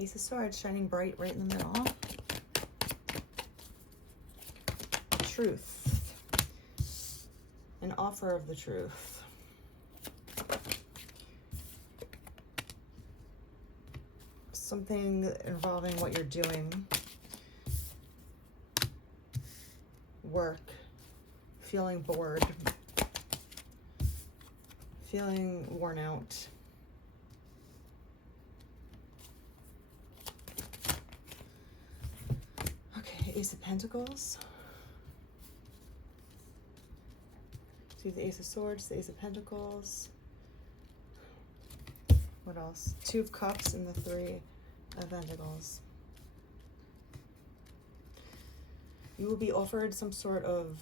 Ace of Swords shining bright right in the middle. Truth. An offer of the truth. Something involving what you're doing. Work. Feeling bored. Feeling worn out. Okay, Ace of Pentacles. See the Ace of Swords, the Ace of Pentacles. What else? Two of Cups and the Three of Pentacles. You will be offered some sort of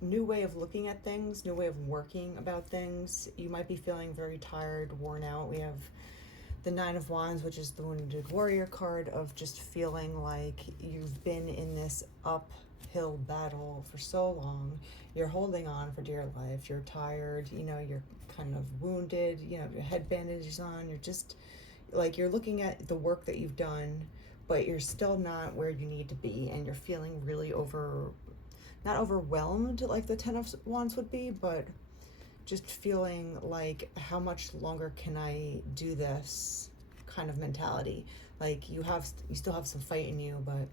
new way of looking at things, new way of working about things. You might be feeling very tired, worn out. We have the Nine of Wands, which is the Wounded Warrior card, of just feeling like you've been in this uphill battle for so long. You're holding on for dear life. You're tired, you know, you're kind of wounded, you know, your head bandages on. You're just like, you're looking at the work that you've done, but you're still not where you need to be, and you're feeling really not overwhelmed like the Ten of Wands would be, but just feeling like, how much longer can I do this kind of mentality. Like you still have some fight in you, but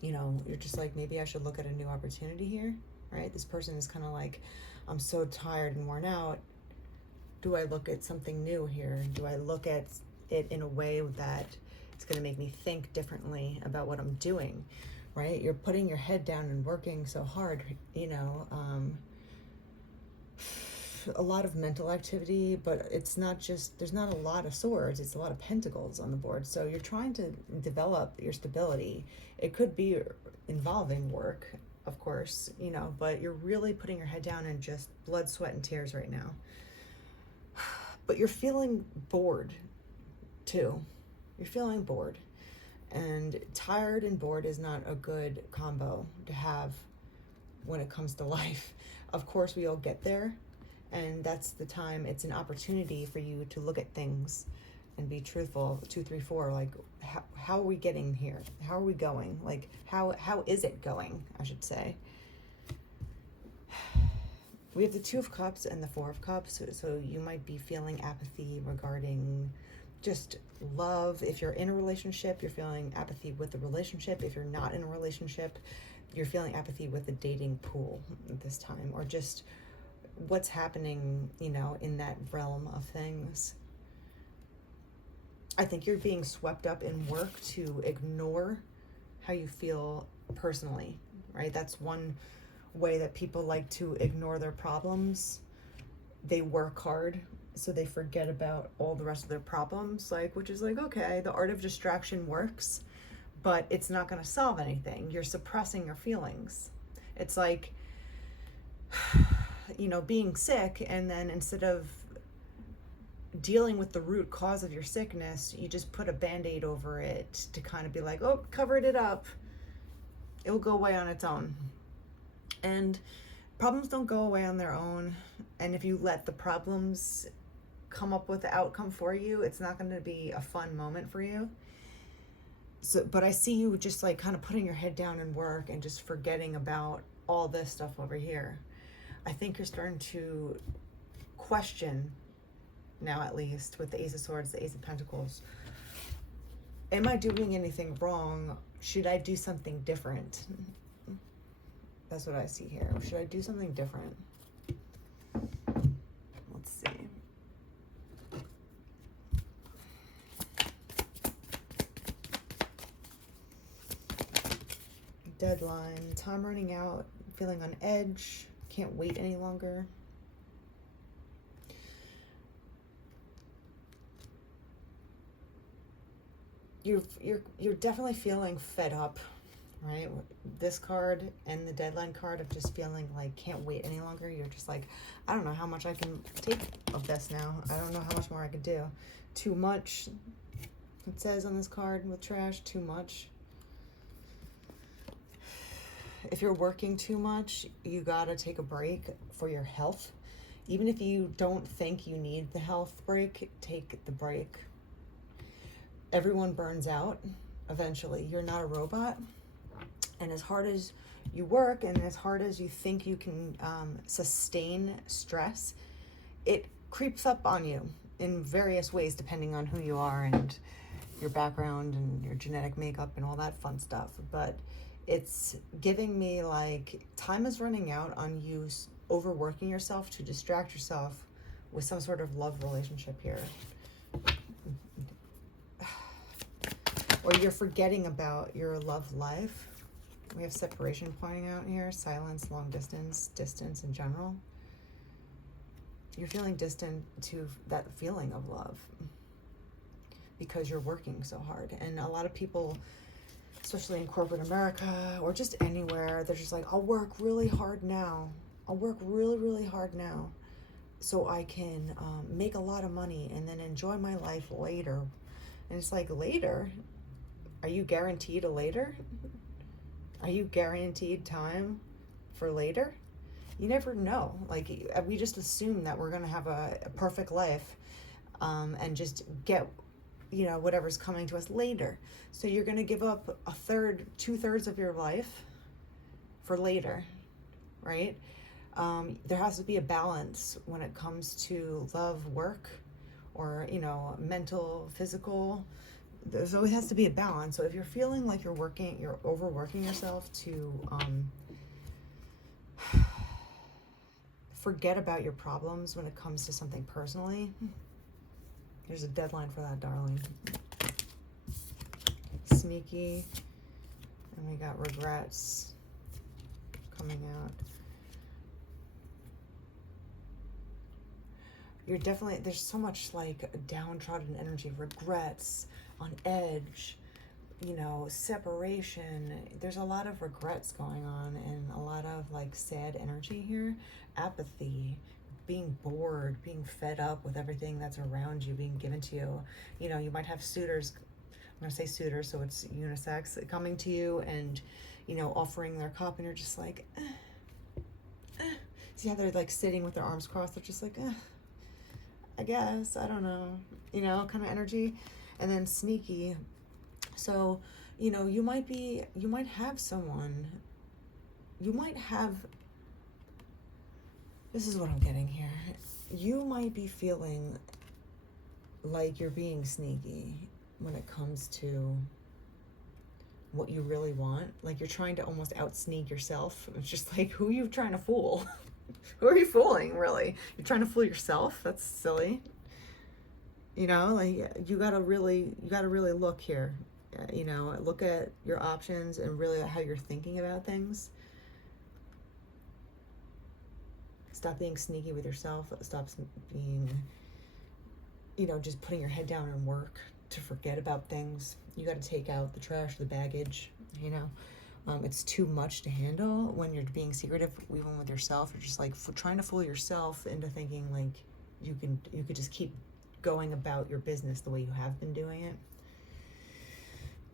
you know, you're just like, maybe I should look at a new opportunity here, right? This person is kind of like, I'm so tired and worn out. Do I look at something new here? Do I look at it in a way that it's going to make me think differently about what I'm doing, right? You're putting your head down and working so hard, you know, a lot of mental activity, but it's not just, there's not a lot of swords, it's a lot of pentacles on the board. So you're trying to develop your stability. It could be involving work, of course, you know, but you're really putting your head down and just blood, sweat, and tears right now. But you're feeling bored too. You're feeling bored, and tired and bored is not a good combo to have when it comes to life. Of course, we all get there, and that's the time. It's an opportunity for you to look at things and be truthful. 2, 3, 4, like how are we getting here? How are we going? Like how is it going, I should say. We have the Two of Cups and the Four of Cups, so you might be feeling apathy regarding just love. If you're in a relationship, you're feeling apathy with the relationship. If you're not in a relationship, you're feeling apathy with the dating pool at this time, or just what's happening, you know, in that realm of things. I think you're being swept up in work to ignore how you feel personally, right? That's one way that people like to ignore their problems. They work hard, so they forget about all the rest of their problems, like, which is like, okay, the art of distraction works, but it's not going to solve anything. You're suppressing your feelings. It's like, you know, being sick, and then instead of dealing with the root cause of your sickness, you just put a band-aid over it to kind of be like, oh, covered it up. It will go away on its own. And problems don't go away on their own. And if you let the problems come up with the outcome for you, it's not going to be a fun moment for you. So, but I see you just like kind of putting your head down and work and just forgetting about all this stuff over here. I think you're starting to question now, at least with the Ace of Swords, the Ace of Pentacles. Am I doing anything wrong? Should I do something different? That's what I see here. Should I do something different? Let's see. Deadline, time running out, feeling on edge, can't wait any longer. You're definitely feeling fed up, right? This card and the deadline card of just feeling like can't wait any longer. You're just like, I don't know how much I can take of this now. I don't know how much more I could do. Too much, it says on this card with trash, too much. If you're working too much, you gotta take a break for your health. Even if you don't think you need the health break, take the break. everyone burns out eventually. You're not a robot. And as hard as you work and as hard as you think you can sustain stress, it creeps up on you in various ways depending on who you are and your background and your genetic makeup and all that fun stuff. But it's giving me like time is running out on you overworking yourself to distract yourself with some sort of love relationship here. Or you're forgetting about your love life. We have separation pointing out here, silence, long distance, distance in general. You're feeling distant to that feeling of love because you're working so hard. And a lot of people, especially in corporate America or just anywhere, they're just like, I'll work really hard now. I'll work really, really hard now so I can make a lot of money and then enjoy my life later. And it's like, later? Are you guaranteed a later? Are you guaranteed time for later? You never know. Like, we just assume that we're going to have a perfect life and just get, you know, whatever's coming to us later. So you're going to give up 2/3 of your life for later, right? There has to be a balance when it comes to love, work, or, you know, mental, physical. There's always has to be a balance. So if you're feeling like you're overworking yourself to forget about your problems when it comes to something personally, there's a deadline for that, darling. Sneaky. And we got regrets coming out. You're definitely, there's so much like downtrodden energy, regrets, on edge, you know, separation. There's a lot of regrets going on and a lot of like sad energy here. Apathy, being bored, being fed up with everything that's around you, being given to you. You know, you might have suitors, I'm gonna say suitors, so it's unisex, coming to you and, you know, offering their cup, and you're just like, See how they're like sitting with their arms crossed? They're just like, I guess, I don't know, you know, kind of energy. And then sneaky. So, you know, you might have someone, this is what I'm getting here. You might be feeling like you're being sneaky when it comes to what you really want. Like you're trying to almost out-sneak yourself. It's just like, who are you trying to fool? Who are you fooling, really? You're trying to fool yourself? That's silly. You know, like you gotta really look here. You know, look at your options and really how you're thinking about things. Stop being sneaky with yourself. Stop being, you know, just putting your head down and work to forget about things. You got to take out the trash, the baggage, you know. It's too much to handle when you're being secretive, even with yourself. You're just like trying to fool yourself into thinking like you could just keep going about your business the way you have been doing it.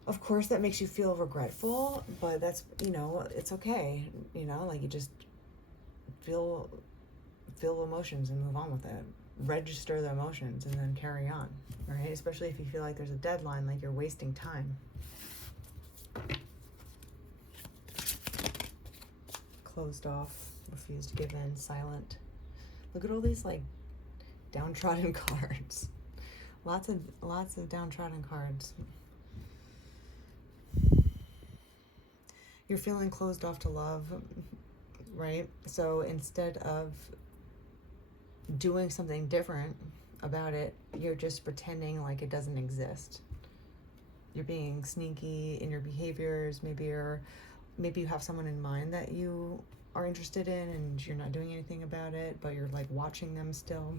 Of course, that makes you feel regretful, but that's, you know, it's okay. You know, like you just feel emotions and move on with it. Register the emotions and then carry on, right? Especially if you feel like there's a deadline, like you're wasting time. Closed off, refused to give in, silent. Look at all these like downtrodden cards. Lots of downtrodden cards. You're feeling closed off to love, right? So instead of doing something different about it, you're just pretending like it doesn't exist. You're being sneaky in your behaviors. Maybe you have someone in mind that you are interested in and you're not doing anything about it, but you're like watching them still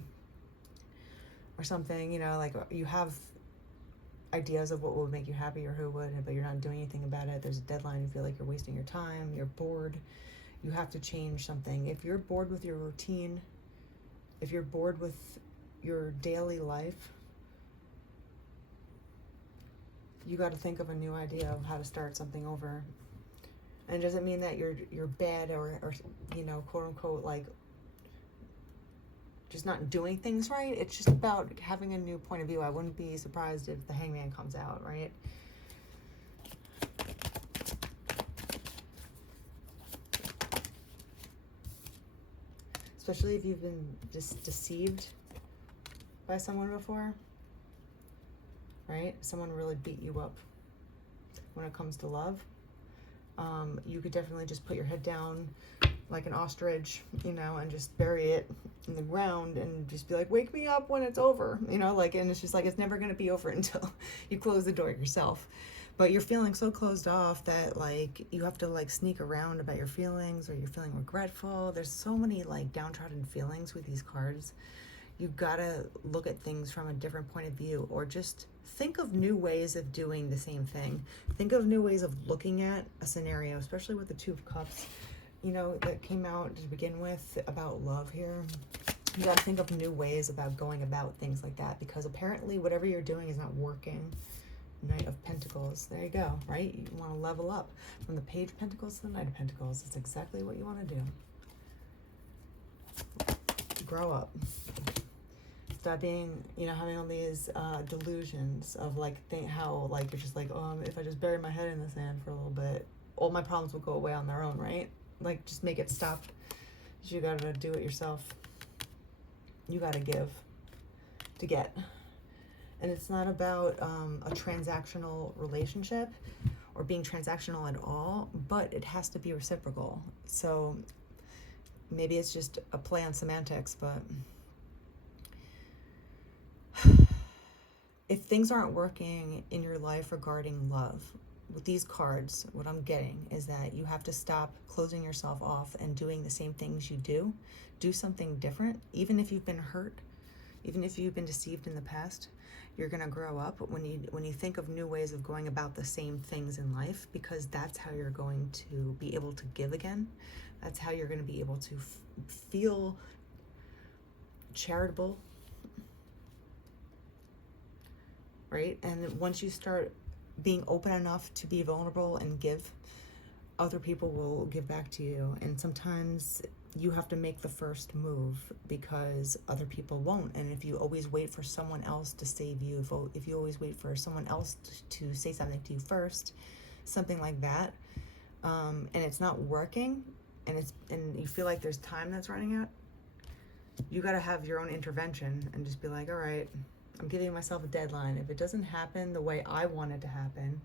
or something, you know, like you have ideas of what would make you happy or who would, but you're not doing anything about it. There's a deadline. You feel like you're wasting your time. You're bored. You have to change something. If you're bored with your routine, if you're bored with your daily life, you got to think of a new idea of how to start something over. And it doesn't mean that you're bad or you know, quote unquote, like just not doing things right. It's just about having a new point of view. I wouldn't be surprised if the Hangman comes out, right? Especially if you've been just deceived by someone before, right? Someone really beat you up when it comes to love. You could definitely just put your head down like an ostrich, you know, and just bury it in the ground and just be like, wake me up when it's over, you know, like, and it's just like, it's never going to be over until you close the door yourself. But you're feeling so closed off that like you have to like sneak around about your feelings, or you're feeling regretful. There's so many like downtrodden feelings with these cards. You've got to look at things from a different point of view, or just think of new ways of doing the same thing. Think of new ways of looking at a scenario, especially with the Two of Cups, you know, that came out to begin with about love here. You got to think of new ways about going about things like that, because apparently whatever you're doing is not working. Knight of Pentacles. There you go, right? You want to level up from the Page of Pentacles to the Knight of Pentacles. It's exactly what you want to do. Grow up. Stop being, you know, having all these delusions of like how like you're just like, oh, if I just bury my head in the sand for a little bit, all my problems will go away on their own, right? Like, just make it stop. You gotta do it yourself. You gotta give to get. And it's not about a transactional relationship or being transactional at all, but it has to be reciprocal. So maybe it's just a play on semantics, but if things aren't working in your life regarding love, with these cards, what I'm getting is that you have to stop closing yourself off and doing the same things you do. Do something different. Even if you've been hurt, even if you've been deceived in the past, you're going to grow up when you think of new ways of going about the same things in life, because that's how you're going to be able to give again. That's how you're going to be able to feel charitable, right? And once you start being open enough to be vulnerable and give, other people will give back to you. And sometimes you have to make the first move because other people won't. And if you always wait for someone else to save you, if you always wait for someone else to say something to you first, something like that, and it's not working, and you feel like there's time that's running out, you got to have your own intervention and just be like, all right, I'm giving myself a deadline. If it doesn't happen the way I want it to happen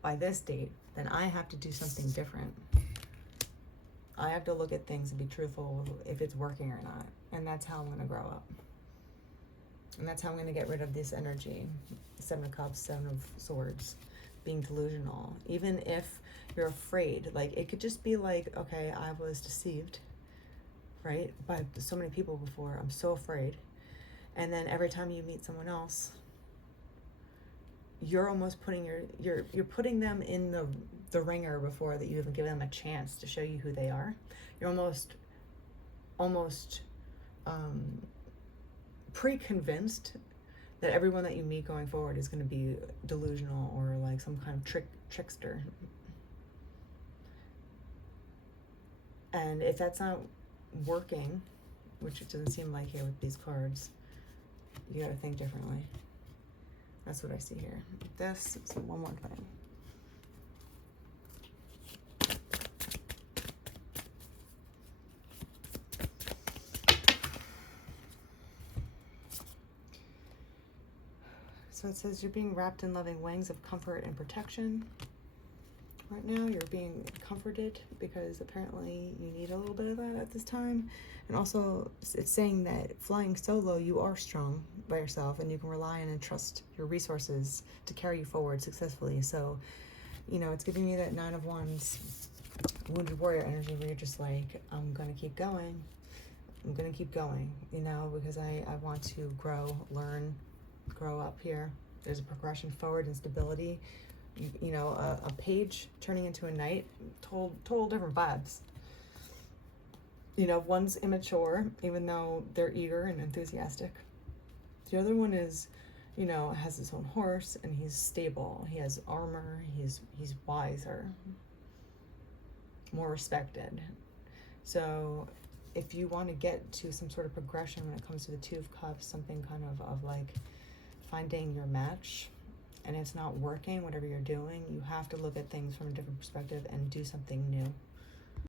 by this date, then I have to do something different. I have to look at things and be truthful if it's working or not. And that's how I'm going to grow up. And that's how I'm going to get rid of this energy. Seven of Cups, Seven of Swords, being delusional. Even if you're afraid, like it could just be like, okay, I was deceived, right? By so many people before. I'm so afraid. And then every time you meet someone else, you're almost putting you're putting them in the ringer before that you even give them a chance to show you who they are. You're almost pre-convinced that everyone that you meet going forward is going to be delusional or like some kind of trickster. And if that's not working, which it doesn't seem like here with these cards, you got to think differently. That's what I see here. This is one more thing. So it says you're being wrapped in loving wings of comfort and protection. Right now you're being comforted because apparently you need a little bit of that at this time. And also it's saying that flying solo, you are strong by yourself and you can rely on and trust your resources to carry you forward successfully. So, you know, it's giving me that Nine of Wands, Wounded Warrior energy where you're just like, I'm going to keep going. I'm going to keep going, you know, because I want to grow, learn, grow up here. There's a progression forward and stability. You know, a page turning into a knight, total different vibes. You know, one's immature, even though they're eager and enthusiastic. The other one is, you know, has his own horse and he's stable. He has armor. He's wiser, more respected. So if you want to get to some sort of progression when it comes to the Two of Cups, something kind of like finding your match, and it's not working, whatever you're doing, you have to look at things from a different perspective and do something new.